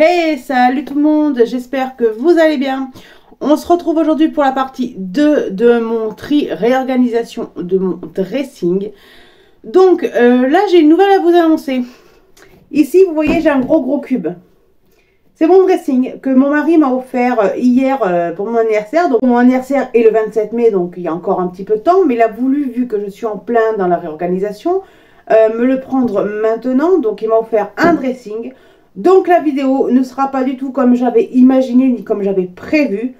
Hey, salut tout le monde, j'espère que vous allez bien. On se retrouve aujourd'hui pour la partie 2 de mon réorganisation de mon dressing. Donc là, j'ai une nouvelle à vous annoncer. Ici, vous voyez, j'ai un gros cube. C'est mon dressing que mon mari m'a offert hier pour mon anniversaire. Donc mon anniversaire est le 27 mai, donc il y a encore un petit peu de temps. Mais il a voulu, vu que je suis en plein dans la réorganisation, me le prendre maintenant. Donc il m'a offert un dressing. Donc la vidéo ne sera pas du tout comme j'avais imaginé ni comme j'avais prévu.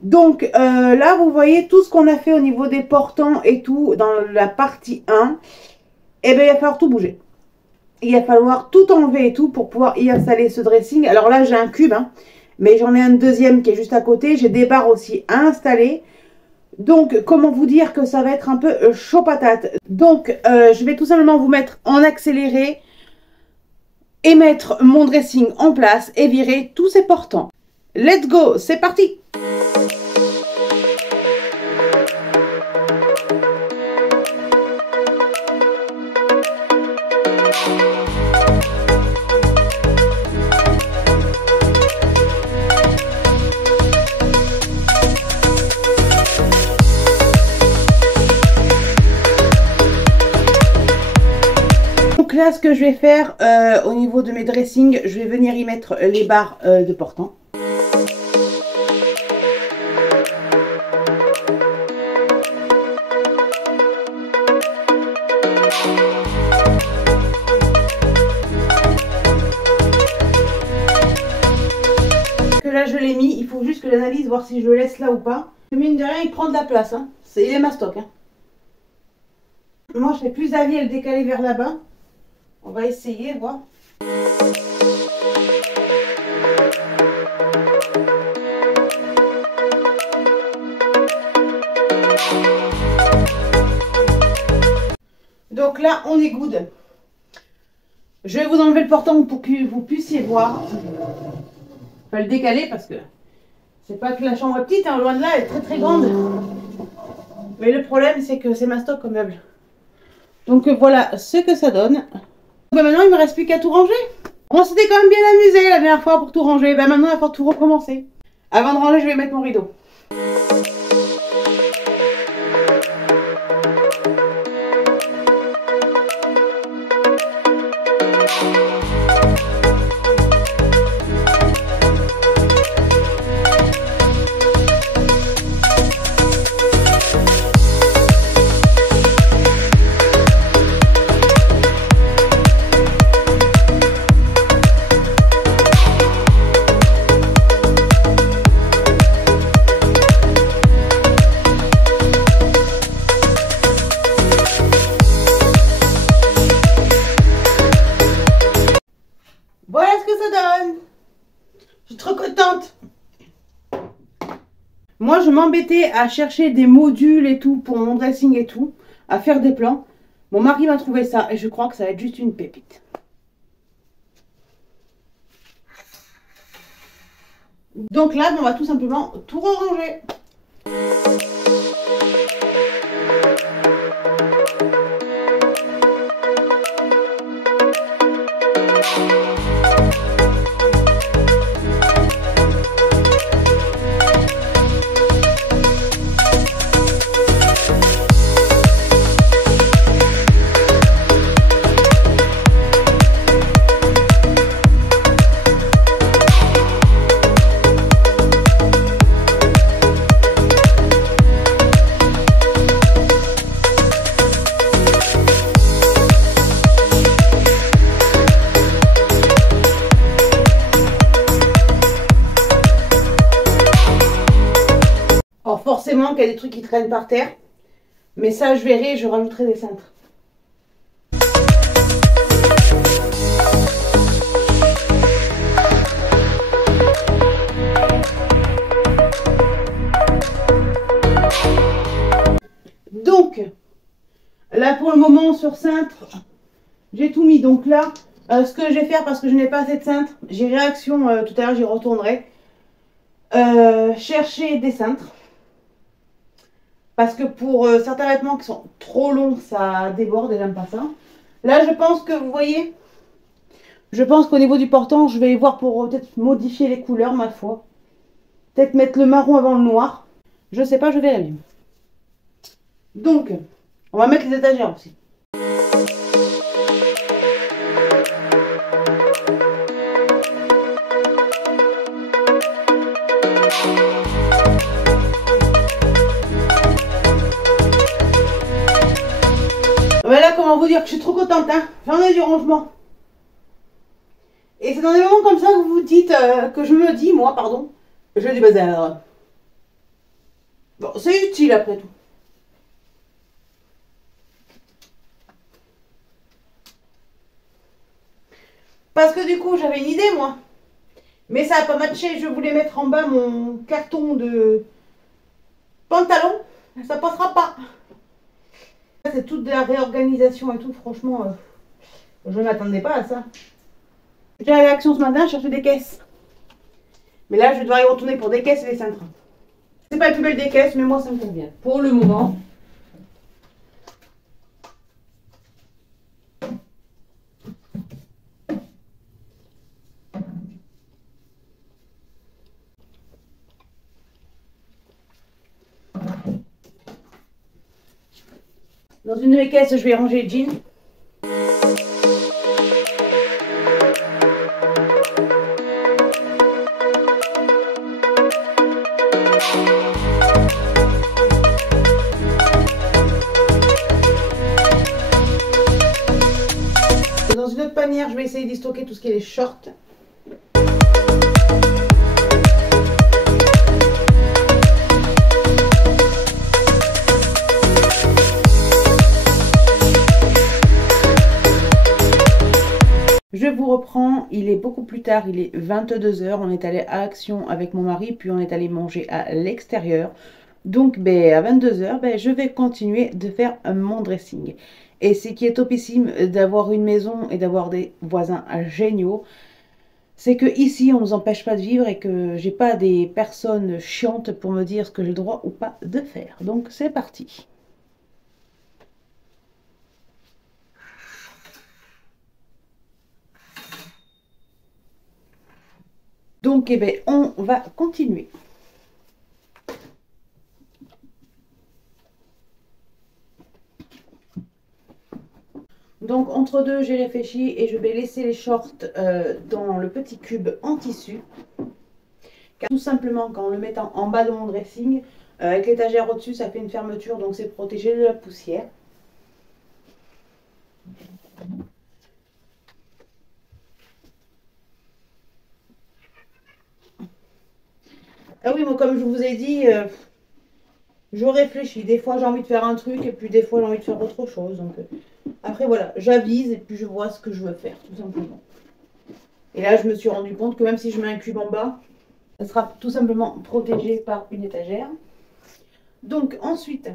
Donc là vous voyez tout ce qu'on a fait au niveau des portants et tout dans la partie 1. Et bien il va falloir tout bouger. Il va falloir tout enlever et tout pour pouvoir y installer ce dressing. Alors là j'ai un cube hein, mais j'en ai un deuxième qui est juste à côté. J'ai des barres aussi à installer. Donc comment vous dire que ça va être un peu chaud patate. Donc je vais tout simplement vous mettre en accéléré et mettre mon dressing en place et virer tous ces portants. Let's go, c'est parti! Donc là, ce que je vais faire au niveau de mes dressings, je vais venir y mettre les barres de portant. Que là, je l'ai mis. Il faut juste que j'analyse, voir si je le laisse là ou pas. Mine de rien, il prend de la place. Hein. Il est mastoc. Hein. Moi, je serais plus d'avis à le décaler vers là-bas. On va essayer, voir. Donc là, on est good. Je vais vous enlever le portant pour que vous puissiez voir. Je vais le décaler parce que c'est pas que la chambre est petite, hein, loin de là, elle est très grande. Mais le problème, c'est que c'est mastoc comme meuble. Donc voilà ce que ça donne. Ben maintenant, il me reste plus qu'à tout ranger. On s'était quand même bien amusé la dernière fois pour tout ranger. Ben maintenant, il va falloir tout recommencer. Avant de ranger, je vais mettre mon rideau. Voilà ce que ça donne. Je suis trop contente. Moi, je m'embêtais à chercher des modules et tout pour mon dressing et tout, à faire des plans. Mon mari m'a trouvé ça et je crois que ça va être juste une pépite. Donc là, on va tout simplement tout ranger. Alors forcément qu'il y a des trucs qui traînent par terre. Mais ça, je verrai, je rajouterai des cintres. Donc, là pour le moment sur cintre, j'ai tout mis. Donc là, ce que je vais faire, parce que je n'ai pas assez de cintres, j'ai réaction, tout à l'heure j'y retournerai, chercher des cintres. Parce que pour certains vêtements qui sont trop longs, ça déborde et j'aime pas ça. Là, je pense que vous voyez, Je pense qu'au niveau du portant, je vais voir pour peut-être modifier les couleurs, ma foi. Peut-être mettre le marron avant le noir. Je sais pas, je verrai bien. Donc, on va mettre les étagères aussi. Voilà comment vous dire que je suis trop contente, hein. J'en ai du rangement. Et c'est dans des moments comme ça que vous vous dites, que je me dis, moi, pardon, je dis bazar. Bon, c'est utile après tout. Parce que du coup, j'avais une idée, moi. Mais ça n'a pas matché. Je voulais mettre en bas mon carton de pantalon. Ça passera pas. C'est toute de la réorganisation et tout. Franchement, je ne m'attendais pas à ça. J'ai la réaction ce matin, je cherchais des caisses. Mais là, je vais devoir y retourner pour des caisses et des cintres. C'est pas la plus belle des caisses, mais moi, ça me convient. Pour le moment. Dans une de mes caisses, je vais ranger les jeans. Dans une autre panière, je vais essayer d'y stocker tout ce qui est les shorts. Je vous reprends, il est beaucoup plus tard, il est 22 h, on est allé à Action avec mon mari, puis on est allé manger à l'extérieur. Donc à 22 h, je vais continuer de faire mon dressing. Et ce qui est topissime d'avoir une maison et d'avoir des voisins géniaux, c'est que ici on ne nous empêche pas de vivre et que j'ai pas des personnes chiantes pour me dire ce que j'ai le droit ou pas de faire. Donc c'est parti. Donc, on va continuer. Donc, entre deux, j'ai réfléchi et je vais laisser les shorts dans le petit cube en tissu. Car tout simplement, qu'en le mettant en bas de mon dressing, avec l'étagère au-dessus, ça fait une fermeture, donc c'est protégé de la poussière. Ah oui, moi, comme je vous ai dit, je réfléchis. Des fois, j'ai envie de faire un truc et puis des fois, j'ai envie de faire autre chose. Donc, après, voilà, j'avise et puis je vois ce que je veux faire, tout simplement. Et là, je me suis rendu compte que même si je mets un cube en bas, ça sera tout simplement protégé par une étagère. Donc, ensuite,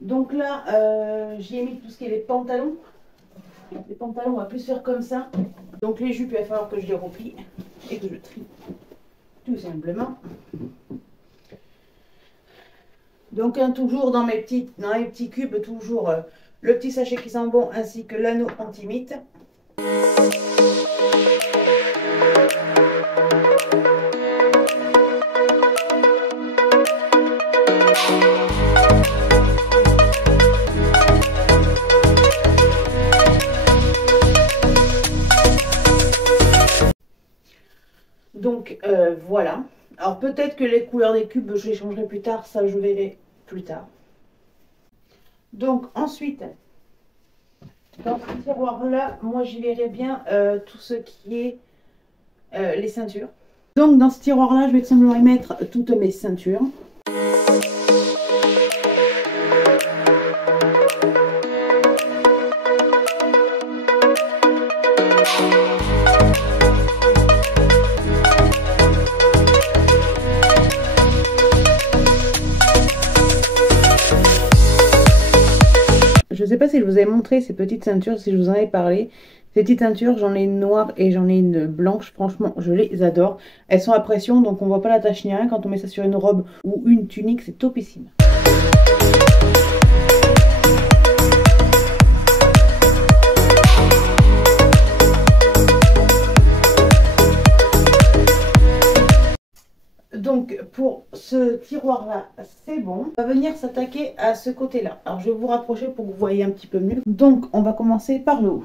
donc là, j'y ai mis tout ce qui est les pantalons. Les pantalons, on va plus faire comme ça. Donc, les jupes, il va falloir que je les replie et que je trie. Tout simplement. Donc toujours dans mes petits cubes, toujours le petit sachet qui sent bon ainsi que l'anneau anti-mite. Donc voilà. Alors peut-être que les couleurs des cubes, je les changerai plus tard, ça je verrai plus tard. Donc ensuite, dans ce tiroir là, moi j'y verrai bien tout ce qui est les ceintures. Donc dans ce tiroir là, je vais tout simplement y mettre toutes mes ceintures. Je ne sais pas si je vous ai montré ces petites ceintures, si je vous en ai parlé. Ces petites ceintures, j'en ai une noire et j'en ai une blanche. Franchement, je les adore. Elles sont à pression, donc on ne voit pas la tache ni rien. Quand on met ça sur une robe ou une tunique, c'est topissime. tiroir là, c'est bon. On va venir s'attaquer à ce côté-là. Alors je vais vous rapprocher pour que vous voyez un petit peu mieux. Donc on va commencer par le haut.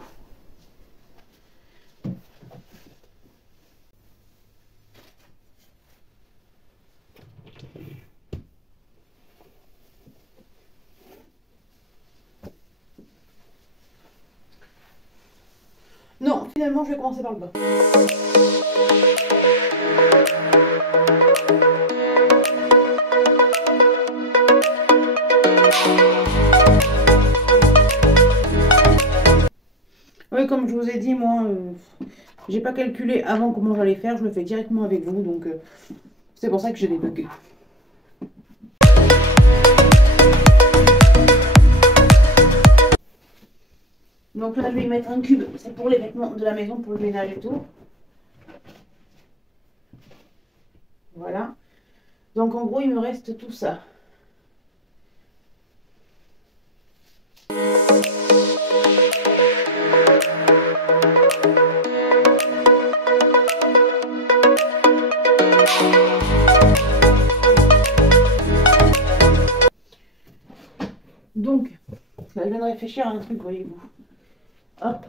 Non, finalement je vais commencer par le bas. Oui, comme je vous ai dit, moi, j'ai pas calculé avant comment j'allais faire, je le fais directement avec vous, donc c'est pour ça que j'ai des bugs. Donc là, je vais y mettre un cube, c'est pour les vêtements de la maison, pour le ménage et tout. Voilà. Donc en gros, il me reste tout ça. Donc, là, je viens de réfléchir à un truc, voyez-vous. Hop.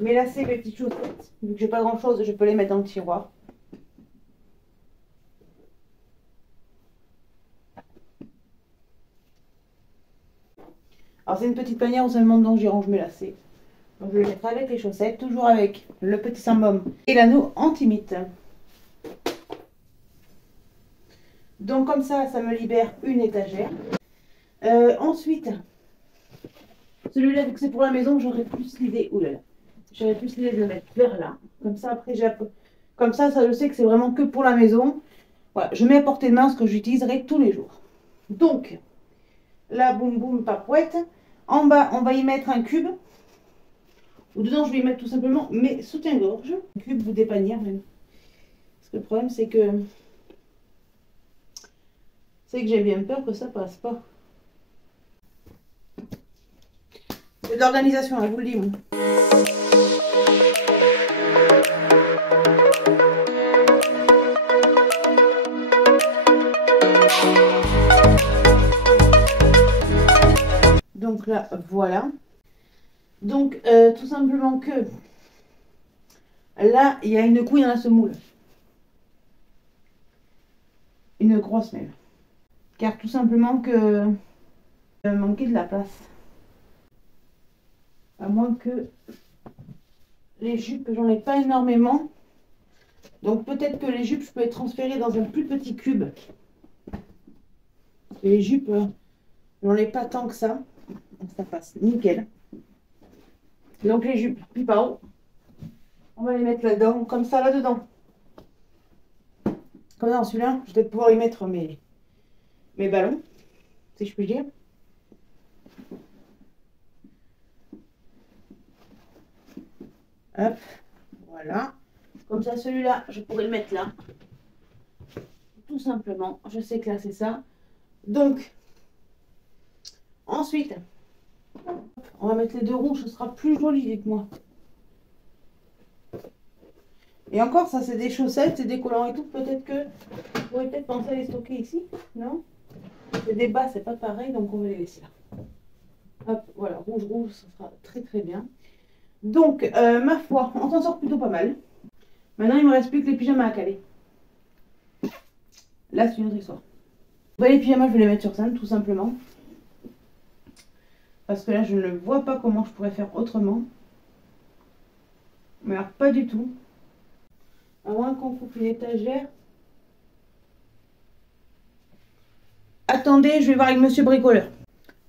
Mes lacets, mes petites chaussettes. Vu que j'ai pas grand chose, je peux les mettre dans le tiroir. Alors c'est une petite panière où seulement dedans j'y range mes lacets. Donc je vais les mettre avec les chaussettes, toujours avec le petit summum et l'anneau anti-mite. Donc comme ça me libère une étagère. Ensuite, celui-là, vu que c'est pour la maison, j'aurais plus l'idée. Oulala. J'aurais plus l'idée de le mettre vers là. Comme ça, après, comme ça, je sais que c'est vraiment que pour la maison. Voilà, je mets à portée de main ce que j'utiliserai tous les jours. Donc, la boum boum papouette. En bas, on va y mettre un cube. Ou dedans, je vais y mettre tout simplement mes soutiens-gorge. Un cube ou des panières même. Parce que le problème, c'est que j'ai bien peur que ça passe pas. C'est de l'organisation, je vous le dis. Moi. Donc là, voilà. Donc, tout simplement que là, il y a une couille dans la semoule. Une grosse même. Car tout simplement que manquait de la place. À moins que les jupes, j'en ai pas énormément. Donc peut-être que les jupes, je peux les transférer dans un plus petit cube. Et les jupes, j'en ai pas tant que ça. Ça passe nickel. Donc les jupes pipao, on va les mettre là-dedans, comme ça là-dedans. Comme dans celui-là, je vais pouvoir y mettre mes ballons, si je puis dire. Hop, voilà. Comme ça, celui-là, je pourrais le mettre là. Tout simplement. Je sais que là, c'est ça. Donc, ensuite, on va mettre les deux rouges. Ce sera plus joli, dites-moi. Et encore, ça, c'est des chaussettes, c'est des collants et tout. Peut-être que vous pourrez peut-être penser à les stocker ici. Non? C'est des bas, c'est pas pareil. Donc, on va les laisser là. Hop, voilà. Rouge, rouge, ça sera très, très bien. Donc, ma foi, on s'en sort plutôt pas mal. Maintenant, il me reste plus que les pyjamas à caler. Là, c'est une autre histoire. Bon, les pyjamas, je vais les mettre sur scène, tout simplement. Parce que là, je ne vois pas comment je pourrais faire autrement. Mais alors, pas du tout. À moins qu'on coupe une étagère. Attendez, je vais voir avec monsieur bricoleur.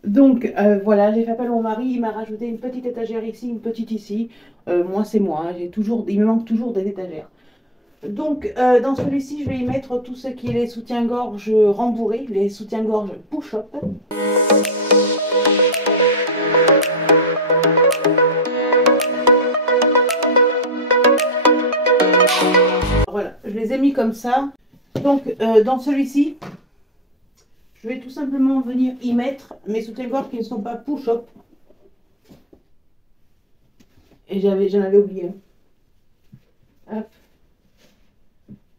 Donc, voilà, j'ai fait appel à mon mari. Il m'a rajouté une petite étagère ici, une petite ici. Moi, c'est moi. Hein, il me manque toujours des étagères. Donc, dans celui-ci, je vais y mettre tout ce qui est les soutiens-gorge rembourrés, les soutiens-gorge push-up. Voilà, je les ai mis comme ça. Donc, dans celui-ci, je vais tout simplement venir y mettre mes soutiens-gorge qui ne sont pas push-up. Et j'en avais oublié. Hop.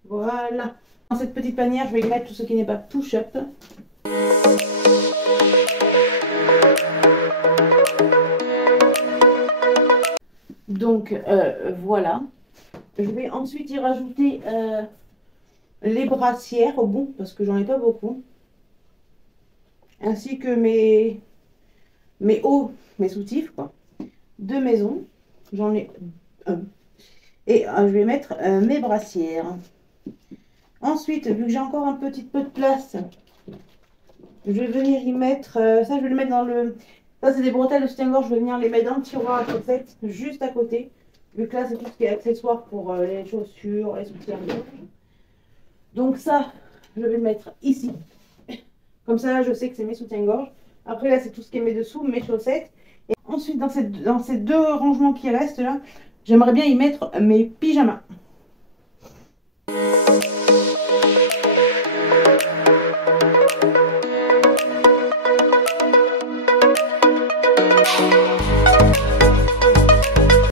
Voilà. Dans cette petite panière, je vais y mettre tout ce qui n'est pas push-up. Donc voilà. Je vais ensuite y rajouter les brassières au bout parce que j'en ai pas beaucoup. Ainsi que mes hauts, mes soutifs quoi. De maison. J'en ai un. Et je vais mettre mes brassières. Ensuite, vu que j'ai encore un petit peu de place, je vais venir y mettre, ça je vais le mettre dans le, ça c'est des bretelles de soutien-gorge, je vais venir les mettre dans le tiroir à chaussettes, juste à côté, vu que là c'est tout ce qui est accessoire pour les chaussures, les soutiens-gorge. Donc ça, je vais le mettre ici, comme ça là je sais que c'est mes soutiens-gorge. Après là c'est tout ce qui est mes dessous, mes chaussettes. Et ensuite dans ces deux rangements qui restent là, j'aimerais bien y mettre mes pyjamas.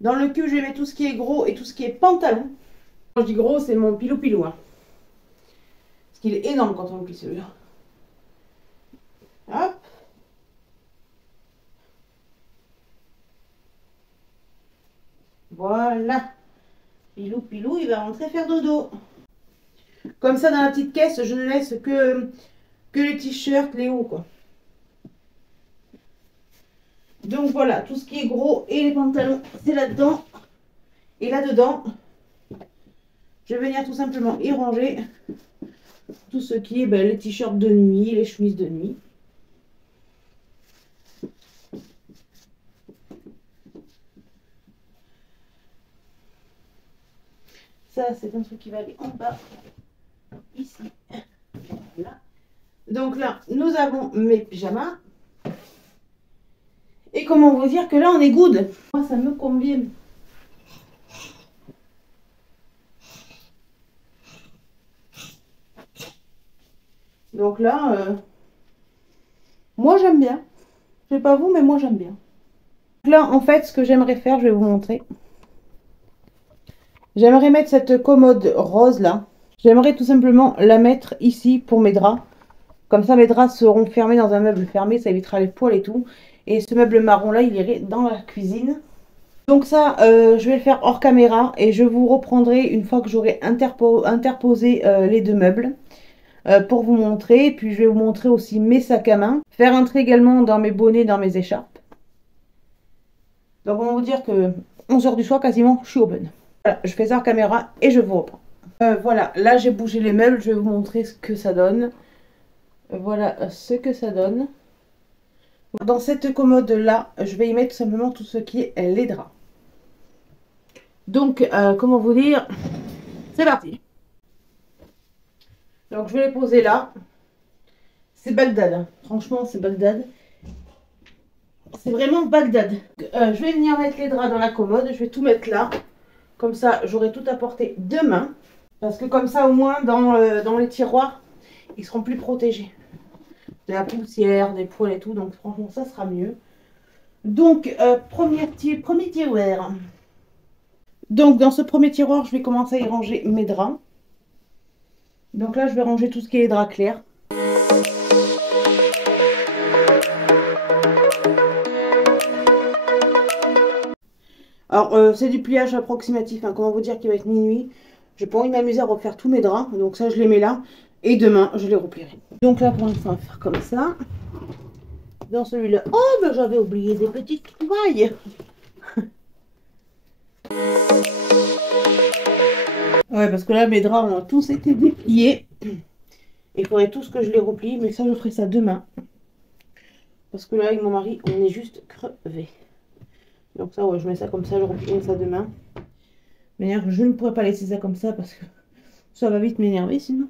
Dans le cul, je vais mettre tout ce qui est gros et tout ce qui est pantalon. Quand je dis gros, c'est mon pilou-pilou. Hein. Parce qu'il est énorme quand on le plie celui-là. Hop. Voilà. Pilou-pilou, il va rentrer faire dodo. Comme ça, dans la petite caisse, je ne laisse que les t-shirts, les hauts, quoi. Donc voilà, tout ce qui est gros et les pantalons, c'est là-dedans. Et là-dedans, je vais venir tout simplement y ranger tout ce qui est les t-shirts de nuit, les chemises de nuit. Ça, c'est un truc qui va aller en bas, ici. Voilà. Donc là, nous avons mes pyjamas. Et comment vous dire que là, on est good. Moi, ça me convient. Donc là, moi, j'aime bien. Je sais pas vous, mais moi, j'aime bien. Donc là, en fait, ce que j'aimerais faire, je vais vous montrer. J'aimerais mettre cette commode rose là. J'aimerais tout simplement la mettre ici pour mes draps. Comme ça, mes draps seront fermés dans un meuble fermé. Ça évitera les poils et tout. Et ce meuble marron là, il irait dans la cuisine. Donc ça, je vais le faire hors caméra. Et je vous reprendrai une fois que j'aurai interposé les deux meubles. Pour vous montrer. Et puis je vais vous montrer aussi mes sacs à main. Faire un trait également dans mes bonnets, dans mes écharpes. Donc on va vous dire que 11 h du soir quasiment, je suis open. Voilà, je fais ça en caméra et je vous reprends. Voilà, là j'ai bougé les meubles, je vais vous montrer ce que ça donne. Voilà ce que ça donne. Dans cette commode là, je vais y mettre tout simplement tout ce qui est les draps. Donc, comment vous dire, c'est parti. Donc je vais les poser là. C'est Bagdad, hein. Franchement c'est Bagdad. C'est vraiment Bagdad. Je vais venir mettre les draps dans la commode, je vais tout mettre là. Comme ça, j'aurai tout à portée de main. Parce que comme ça, au moins, dans les tiroirs, ils seront plus protégés. De la poussière, des poils et tout. Donc, franchement, ça sera mieux. Donc, premier tiroir. Donc, dans ce premier tiroir, je vais commencer à y ranger mes draps. Donc là, je vais ranger tout ce qui est draps clairs. Alors, c'est du pliage approximatif, hein. Comment vous dire qu'il va être minuit. J'ai pas envie de m'amuser à refaire tous mes draps. Donc ça, je les mets là. Et demain, je les replierai. Donc là, pour l'instant, on va faire comme ça. Dans celui-là, oh, ben j'avais oublié des petites trouvailles. Ouais, parce que là, mes draps ont tous été dépliés. Il faudrait tous que je les replie. Mais ça, je ferai ça demain. Parce que là, avec mon mari, on est juste crevés. Donc ça, ouais, je mets ça comme ça, je replierai ça demain. Mais je ne pourrais pas laisser ça comme ça parce que ça va vite m'énerver sinon.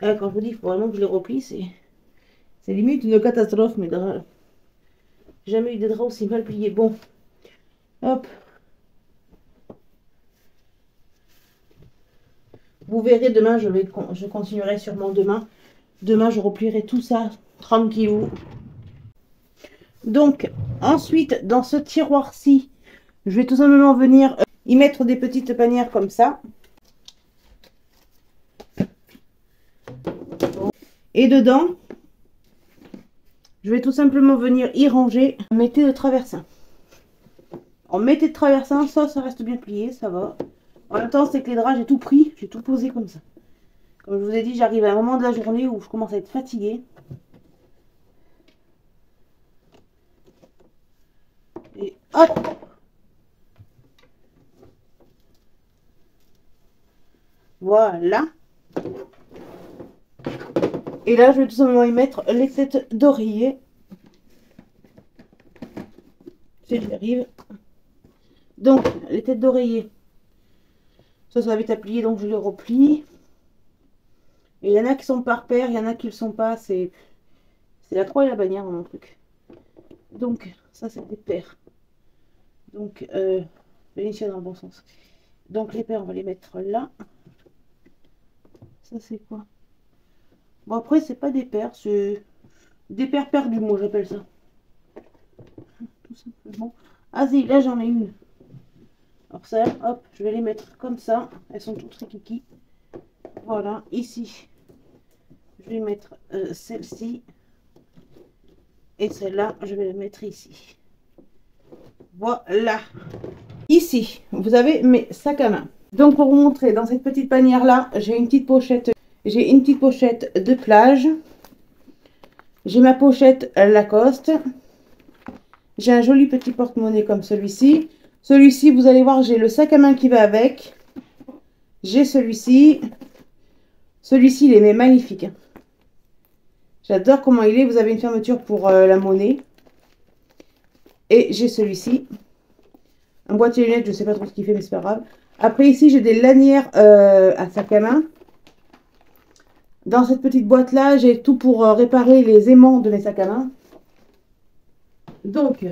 Quand je vous dis qu'il faut vraiment que je les replie, c'est limite une catastrophe, mes draps. J'ai jamais eu des draps aussi mal pliés. Bon, hop. Vous verrez demain, je continuerai sûrement demain. Demain, je replierai tout ça tranquillou. Donc, ensuite, dans ce tiroir-ci, je vais tout simplement venir y mettre des petites panières comme ça. Et dedans, je vais tout simplement venir y ranger. Mettez de traversin. En mettez de traversin, ça reste bien plié, ça va. En même temps, c'est que les draps, j'ai tout pris, j'ai tout posé comme ça. Comme je vous ai dit, j'arrive à un moment de la journée où je commence à être fatiguée. Et hop! Voilà. Et là, je vais tout simplement y mettre les têtes d'oreiller. Si j'y arrive. Donc, les têtes d'oreiller. Ça va vite à plier, donc je les replie. Et il y en a qui sont par paire, il y en a qui ne le sont pas. C'est la croix et la bannière dans mon truc. Donc, ça, c'est des paires. Donc, l'initiale dans le bon sens. Donc, les paires, on va les mettre là. Ça, c'est quoi? Bon, après, c'est pas des paires, c'est des paires perdues, moi, j'appelle ça. Tout simplement. Ah, si, là, j'en ai une. Alors, ça, hop, je vais les mettre comme ça. Elles sont toutes rikiki. Voilà, ici. Je vais mettre celle-ci. Et celle-là, je vais la mettre ici. Voilà. Ici, vous avez mes sacs à main. Donc, pour vous montrer, dans cette petite panière-là, j'ai une petite pochette. J'ai une petite pochette de plage. J'ai ma pochette Lacoste. J'ai un joli petit porte-monnaie comme celui-ci. Celui-ci, vous allez voir, j'ai le sac à main qui va avec. J'ai celui-ci. Celui-ci, il est magnifique. J'adore comment il est. Vous avez une fermeture pour la monnaie. Et j'ai celui-ci. Un boîtier lunettes, je ne sais pas trop ce qu'il fait, mais c'est pas grave. Après, ici, j'ai des lanières à sac à main. Dans cette petite boîte-là, j'ai tout pour réparer les aimants de mes sacs à main. Donc,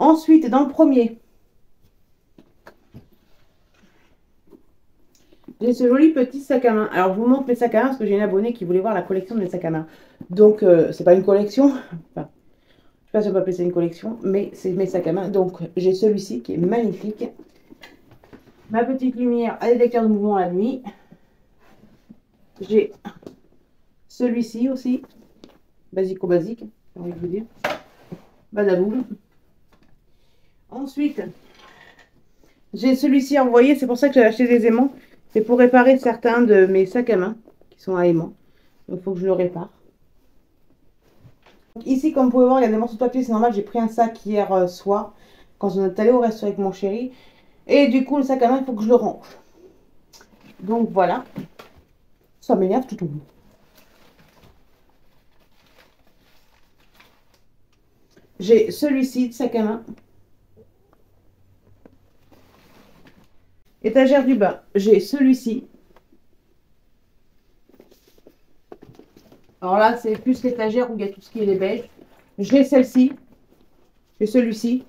ensuite, dans le premier, j'ai ce joli petit sac à main. Alors, je vous montre mes sacs à main parce que j'ai une abonnée qui voulait voir la collection de mes sacs à main. Donc, c'est pas une collection. Enfin, je sais pas si on peut appeler ça une collection, mais c'est mes sacs à main. Donc, j'ai celui-ci qui est magnifique. Ma petite lumière à détecteur de mouvement la nuit. J'ai celui-ci aussi. Basico-basique, j'ai envie de vous dire. Badaboum. Ensuite, j'ai celui-ci, vous voyez, c'est pour ça que j'ai acheté des aimants. C'est pour réparer certains de mes sacs à main qui sont à aimants. Donc, il faut que je le répare. Donc, ici, comme vous pouvez voir, il y a des morceaux de papier. C'est normal, j'ai pris un sac hier soir quand on est allé au resto avec mon chéri. Et du coup, le sac à main, il faut que je le range. Donc, voilà. Ça m'énerve tout au bout. J'ai celui-ci de sac à main. Étagère du bas, j'ai celui-ci. Alors là, c'est plus l'étagère où il y a tout ce qui est les beiges. J'ai celle-ci. J'ai celui-ci.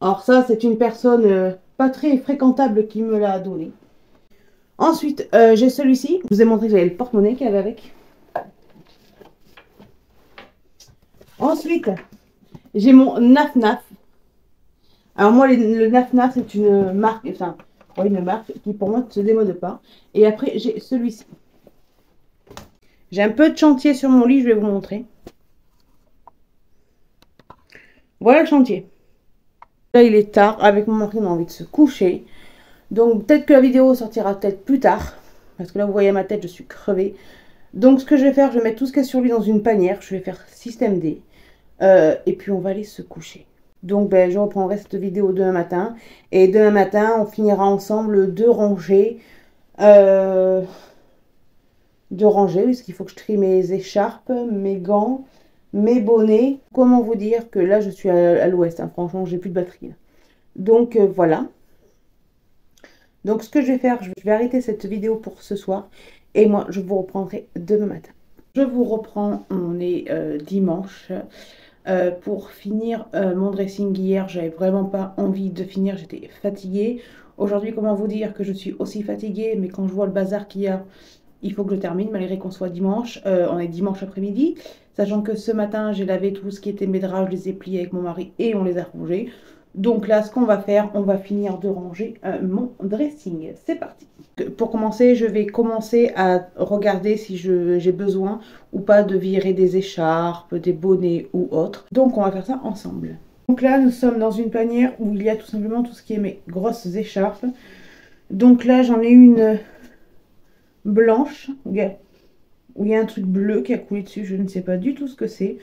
Alors ça, c'est une personne pas très fréquentable qui me l'a donné. Ensuite, j'ai celui-ci. Je vous ai montré que j'avais le porte-monnaie qu'il y avait avec. Ensuite, j'ai mon Naf Naf. Alors moi, le Naf Naf, c'est une marque, enfin, une marque qui pour moi ne se démode pas. Et après, j'ai celui-ci. J'ai un peu de chantier sur mon lit, je vais vous montrer. Voilà le chantier. Là, il est tard, avec mon mari, on a envie de se coucher. Donc, peut-être que la vidéo sortira peut-être plus tard. Parce que là, vous voyez ma tête, je suis crevée. Donc, ce que je vais faire, je vais mettre tout ce qu'il y a sur lui dans une panière. Je vais faire système D. Et puis, on va aller se coucher. Donc, ben, je reprendrai cette vidéo demain matin. Et demain matin, on finira ensemble de ranger. Parce qu'il faut que je trie mes écharpes, mes gants, mes bonnets. Comment vous dire que là, je suis à l'ouest. Hein. Franchement, j'ai plus de batterie. Là. Donc, voilà. Donc, ce que je vais faire, je vais arrêter cette vidéo pour ce soir. Et moi, je vous reprendrai demain matin. Je vous reprends, on est dimanche. Pour finir mon dressing hier, j'avais vraiment pas envie de finir, j'étais fatiguée. Aujourd'hui, comment vous dire que je suis aussi fatiguée, mais quand je vois le bazar qu'il y a, il faut que je termine, malgré qu'on soit dimanche. On est dimanche après-midi, sachant que ce matin, j'ai lavé tout ce qui était mes draps, je les ai pliés avec mon mari et on les a rangés. Donc là, ce qu'on va faire, on va finir de ranger mon dressing. C'est parti. Pour commencer, je vais commencer à regarder si j'ai besoin ou pas de virer des écharpes, des bonnets ou autres. Donc on va faire ça ensemble. Donc là, nous sommes dans une panière où il y a tout simplement tout ce qui est mes grosses écharpes. Donc là, j'en ai une blanche où il y a un truc bleu qui a coulé dessus. Je ne sais pas du tout ce que c'est.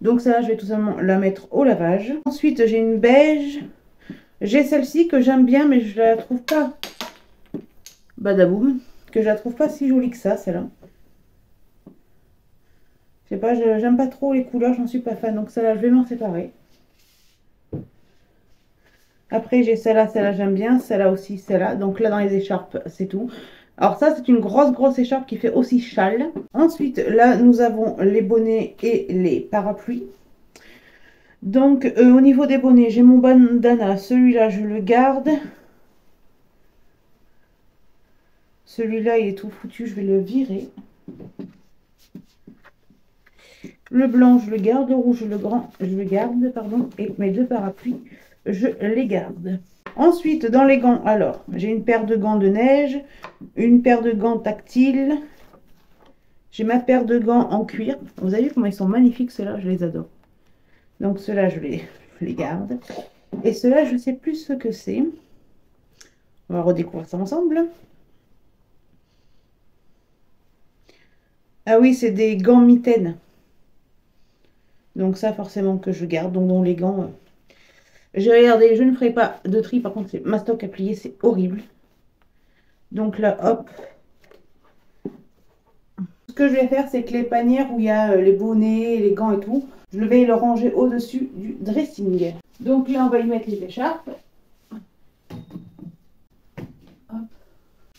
Donc ça, je vais tout simplement la mettre au lavage. Ensuite, j'ai une beige. J'ai celle-ci que j'aime bien, mais je la trouve pas... Badaboum. Que je la trouve pas si jolie que ça, celle-là. Je sais pas, j'aime pas trop les couleurs, j'en suis pas fan. Donc celle-là, je vais m'en séparer. Après, j'ai celle-là j'aime bien. Celle-là aussi, celle-là. Donc là, dans les écharpes, c'est tout. Alors ça, c'est une grosse écharpe qui fait aussi châle. Ensuite, là, nous avons les bonnets et les parapluies. Donc, au niveau des bonnets, j'ai mon bandana. Celui-là, je le garde. Celui-là, il est tout foutu. Je vais le virer. Le blanc, je le garde. Le rouge, je le garde, pardon. Et mes deux parapluies, je les garde. Ensuite, dans les gants, alors, j'ai une paire de gants de neige, une paire de gants tactiles. J'ai ma paire de gants en cuir. Vous avez vu comment ils sont magnifiques, ceux-là, je les adore. Donc, ceux-là, je les garde. Et ceux-là, je ne sais plus ce que c'est. On va redécouvrir ça ensemble. Ah oui, c'est des gants mitaines. Donc ça, forcément que je garde. Donc dans les gants, j'ai regardé, je ne ferai pas de tri. Par contre, c'est ma stock à plier, c'est horrible. Donc là, hop. Ce que je vais faire, c'est que les panières où il y a les bonnets, les gants et tout, je vais le ranger au-dessus du dressing. Donc là, on va y mettre les écharpes. Hop.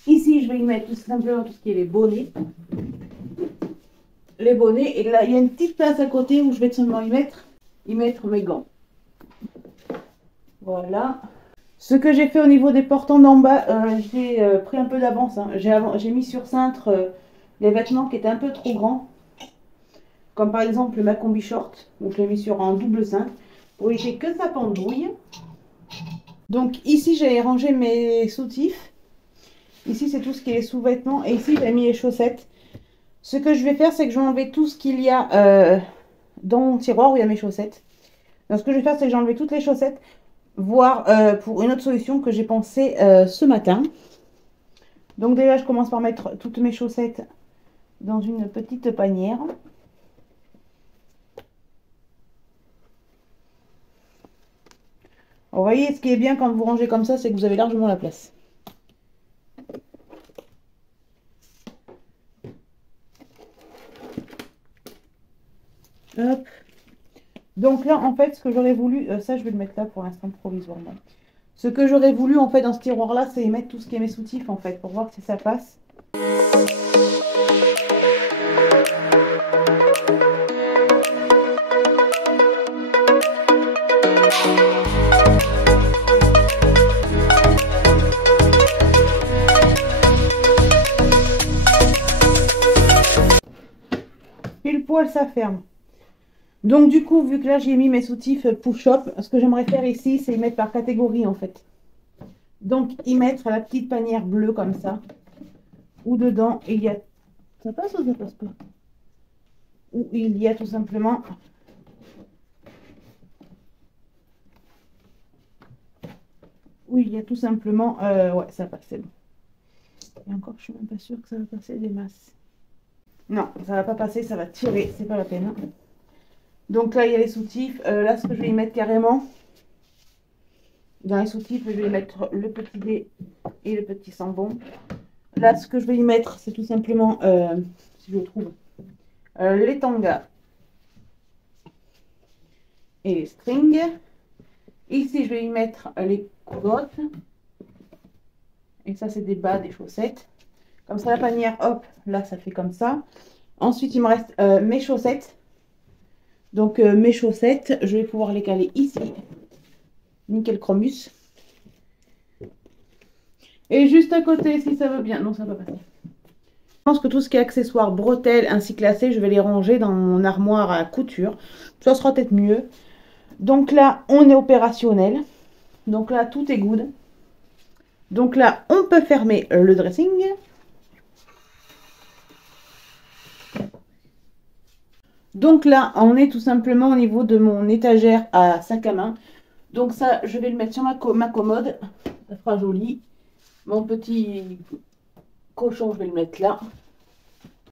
Ici, je vais y mettre tout simplement tout ce qui est les bonnets. Les bonnets. Et là, il y a une petite place à côté où je vais tout simplement y mettre mes gants. Voilà. Ce que j'ai fait au niveau des portants d'en bas, j'ai pris un peu d'avance. Hein. J'ai mis sur cintre les vêtements qui étaient un peu trop grands. Comme par exemple ma combi short. Donc je l'ai mis sur un double cintre. Pour éviter que ça pendouille. Donc ici j'ai rangé mes soutifs. Ici c'est tout ce qui est sous-vêtements. Et ici j'ai mis les chaussettes. Ce que je vais faire, c'est que je vais enlever tout ce qu'il y a dans mon tiroir où il y a mes chaussettes. Donc ce que je vais faire, c'est que j'ai enlevé toutes les chaussettes. Voir pour une autre solution que j'ai pensé ce matin. Donc déjà, je commence par mettre toutes mes chaussettes dans une petite panière. Vous voyez, ce qui est bien quand vous rangez comme ça, c'est que vous avez largement la place. Hop. Donc là, en fait, ce que j'aurais voulu, ça je vais le mettre là pour l'instant provisoirement. Ce que j'aurais voulu en fait dans ce tiroir là, c'est y mettre tout ce qui est mes soutifs en fait, pour voir si ça passe. Pile poil ça ferme. Donc du coup, vu que là j'ai mis mes soutifs push-up, ce que j'aimerais faire ici, c'est y mettre par catégorie en fait. Donc y mettre la petite panière bleue comme ça, où dedans il y a... Ça passe ou ça passe pas? Où il y a tout simplement... Où il y a tout simplement... ouais, ça passe, c'est bon. Et encore, je suis même pas sûre que ça va passer des masses. Non, ça va pas passer, ça va tirer, c'est pas la peine. Donc là, il y a les soutifs. Là, ce que je vais y mettre carrément, dans les soutifs, je vais y mettre le petit dé et le petit sambon. Là, ce que je vais y mettre, c'est tout simplement, si je trouve, les tangas et les strings. Ici, je vais y mettre les cougottes. Et ça, c'est des bas, des chaussettes. Comme ça, la panière, hop, là, ça fait comme ça. Ensuite, il me reste mes chaussettes. Donc mes chaussettes, je vais pouvoir les caler ici. Nickel chromus. Et juste à côté, si ça veut bien. Non, ça va pas passer. Je pense que tout ce qui est accessoires, bretelles ainsi que lacets, je vais les ranger dans mon armoire à couture. Ça sera peut-être mieux. Donc là, on est opérationnel. Donc là, tout est good. Donc là, on peut fermer le dressing. Donc là, on est tout simplement au niveau de mon étagère à sac à main. Donc ça, je vais le mettre sur ma commode. Ça fera joli. Mon petit cochon, je vais le mettre là.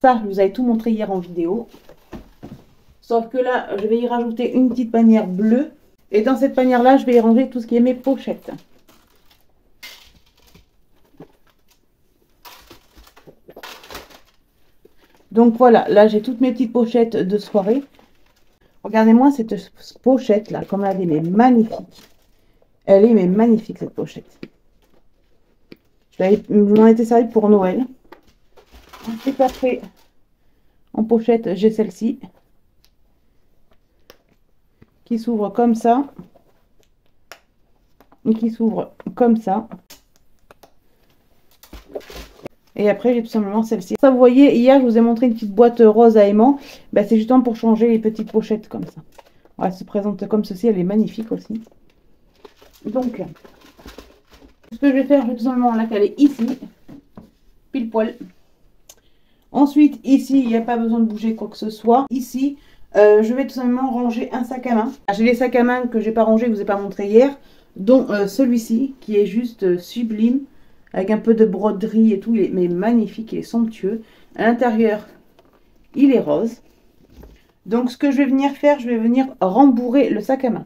Ça, je vous avais tout montré hier en vidéo. Sauf que là, je vais y rajouter une petite panière bleue. Et dans cette panière-là, je vais y ranger tout ce qui est mes pochettes. Donc voilà, là j'ai toutes mes petites pochettes de soirée. Regardez-moi cette pochette là, comme elle est mais magnifique. Elle est mais magnifique cette pochette. Je m'en étais servi pour Noël. Ensuite après, en pochette, j'ai celle-ci. Qui s'ouvre comme ça. Et qui s'ouvre comme ça. Et après, j'ai tout simplement celle-ci. Ça, vous voyez, hier, je vous ai montré une petite boîte rose à aimant. Ben, c'est justement pour changer les petites pochettes comme ça. Elle se présente comme ceci. Elle est magnifique aussi. Donc, ce que je vais faire, je vais tout simplement la caler ici. Pile poil. Ensuite, ici, il n'y a pas besoin de bouger quoi que ce soit. Ici, je vais tout simplement ranger un sac à main. J'ai les sacs à main que j'ai pas rangés, que je vous ai pas montré hier. Dont celui-ci, qui est juste sublime. Avec un peu de broderie et tout, il est mais magnifique, il est somptueux. À l'intérieur, il est rose. Donc, ce que je vais venir faire, je vais venir rembourrer le sac à main.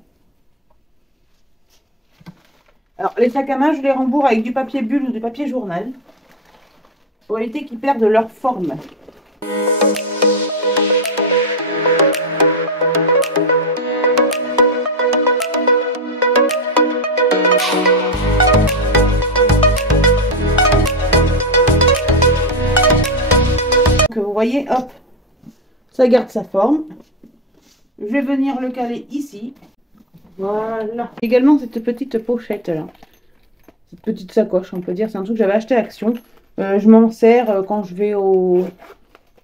Alors, les sacs à main, je les rembourre avec du papier bulle ou du papier journal. Pour éviter qu'ils perdent leur forme. Vous voyez, hop, ça garde sa forme. Je vais venir le caler ici. Voilà. Également cette petite pochette là. Cette petite sacoche, on peut dire. C'est un truc que j'avais acheté à Action. Je m'en sers quand je vais au...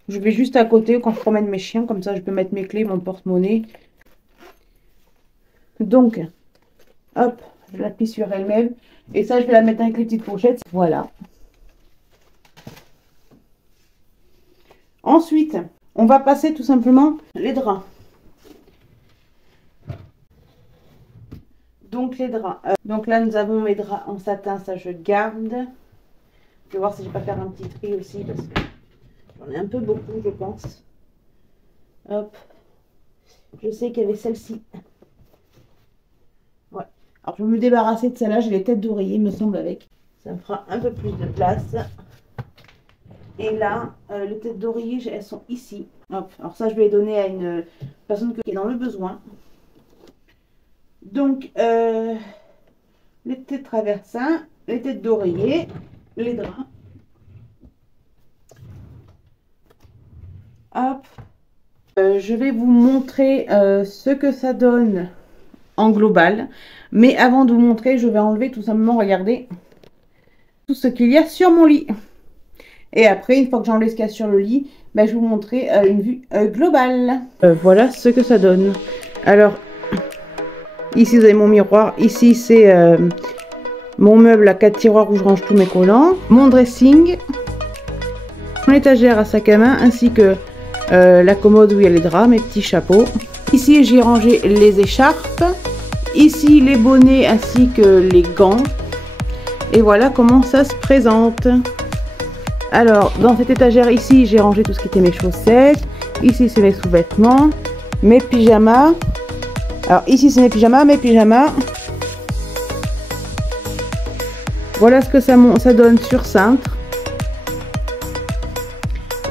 Je vais juste à côté quand je promène mes chiens. Comme ça, je peux mettre mes clés, mon porte-monnaie. Donc, hop, je l'appuie sur elle-même. Et ça, je vais la mettre avec les petites pochettes. Voilà. Ensuite, on va passer tout simplement les draps. Donc les draps. Donc là, nous avons mes draps en satin, ça je garde. Je vais voir si je vais pas faire un petit tri aussi parce que j'en ai un peu beaucoup, je pense. Hop. Je sais qu'il y avait celle-ci. Ouais. Alors je vais me débarrasser de celle-là. J'ai les têtes d'oreiller, me semble, avec. Ça me fera un peu plus de place. Et là, les têtes d'oreiller, elles sont ici. Hop. Alors ça, je vais les donner à une personne qui est dans le besoin. Donc, les têtes traversins, les têtes d'oreiller, les draps. Hop. Je vais vous montrer ce que ça donne en global. Mais avant de vous montrer, je vais enlever tout simplement, regardez, tout ce qu'il y a sur mon lit. Et après, une fois que j'enlève ce qu'il y a sur le lit, ben, je vais vous montrer une vue globale. Voilà ce que ça donne. Alors, ici vous avez mon miroir. Ici c'est mon meuble à 4 tiroirs où je range tous mes collants. Mon dressing. Mon étagère à sac à main. Ainsi que la commode où il y a les draps, mes petits chapeaux. Ici j'ai rangé les écharpes. Ici les bonnets ainsi que les gants. Et voilà comment ça se présente. Alors, dans cette étagère ici, j'ai rangé tout ce qui était mes chaussettes. Ici, c'est mes sous-vêtements, mes pyjamas. Alors, ici, c'est mes pyjamas. Voilà ce que ça donne sur cintre.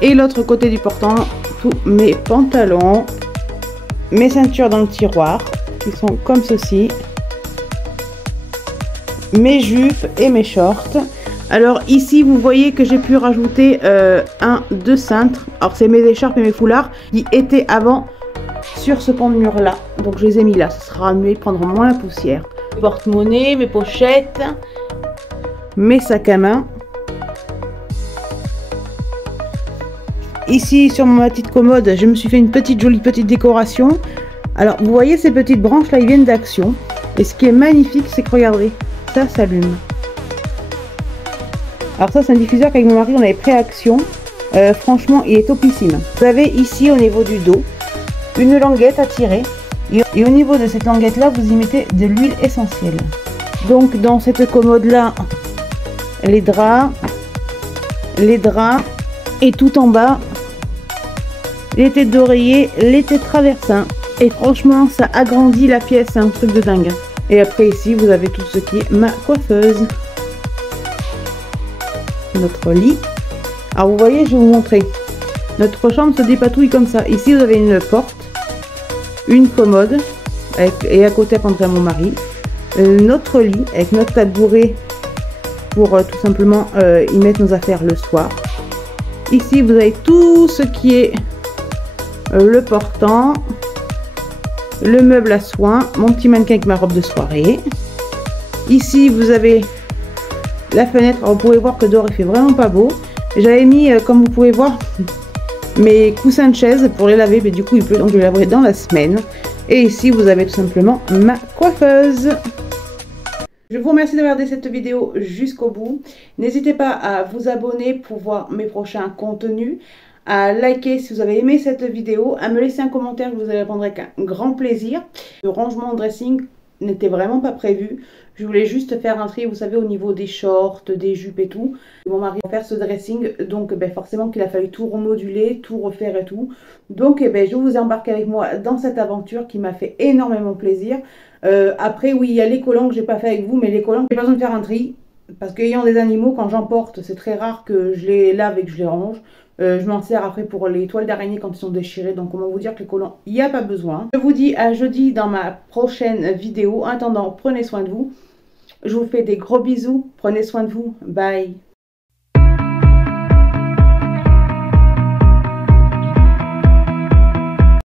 Et l'autre côté du portant, tous mes pantalons, mes ceintures dans le tiroir, qui sont comme ceci. Mes jupes et mes shorts. Alors ici vous voyez que j'ai pu rajouter deux cintres. Alors c'est mes écharpes et mes foulards qui étaient avant sur ce pan de mur là. Donc je les ai mis là, ça sera mieux, ils prendront moins la poussière. Porte-monnaie, mes pochettes, mes sacs à main. ici sur ma petite commode, je me suis fait une jolie petite décoration. Alors vous voyez ces petites branches là, ils viennent d'Action. Et ce qui est magnifique, c'est que regardez, ça s'allume. Alors ça c'est un diffuseur qu'avec mon mari on avait pris à Action. Franchement il est topissime. Vous avez ici au niveau du dos une languette à tirer. Et au niveau de cette languette là, vous y mettez de l'huile essentielle. Donc dans cette commode là, les draps, et tout en bas, les têtes d'oreiller, les têtes traversins. Et franchement, ça agrandit la pièce, c'est un truc de dingue. Et après ici, vous avez tout ce qui est ma coiffeuse. Notre lit. Alors vous voyez, je vais vous montrer. Notre chambre se dépatouille comme ça. Ici, vous avez une porte, une commode, et à côté, pendrait mon mari. Notre lit avec notre tabouret pour tout simplement y mettre nos affaires le soir. Ici vous avez tout ce qui est le portant, le meuble à soins, mon petit mannequin avec ma robe de soirée. Ici vous avez la fenêtre. Alors, vous pouvez voir que dehors il fait vraiment pas beau. J'avais mis comme vous pouvez voir mes coussins de chaise pour les laver, mais du coup il pleut donc je les laverai dans la semaine. Et ici vous avez tout simplement ma coiffeuse. Je vous remercie d'avoir regardé cette vidéo jusqu'au bout. N'hésitez pas à vous abonner pour voir mes prochains contenus, à liker si vous avez aimé cette vidéo, à me laisser un commentaire, je vous répondrai avec un grand plaisir. Le rangement de dressing n'était vraiment pas prévu. Je voulais juste faire un tri, vous savez, au niveau des shorts, des jupes et tout. Mon mari va faire ce dressing, donc forcément qu'il a fallu tout remoduler, tout refaire et tout. Donc je vous ai embarqué avec moi dans cette aventure qui m'a fait énormément plaisir. Après oui, il y a les collants que j'ai pas fait avec vous, mais les collants j'ai pas besoin de faire un tri parce qu'ayant des animaux, quand j'emporte, c'est très rare que je les lave et que je les range. Je m'en sers après pour les toiles d'araignée quand ils sont déchirés, donc comment vous dire que les collants, il n'y a pas besoin. Je vous dis à jeudi dans ma prochaine vidéo. En attendant, prenez soin de vous. Je vous fais des gros bisous, prenez soin de vous, bye.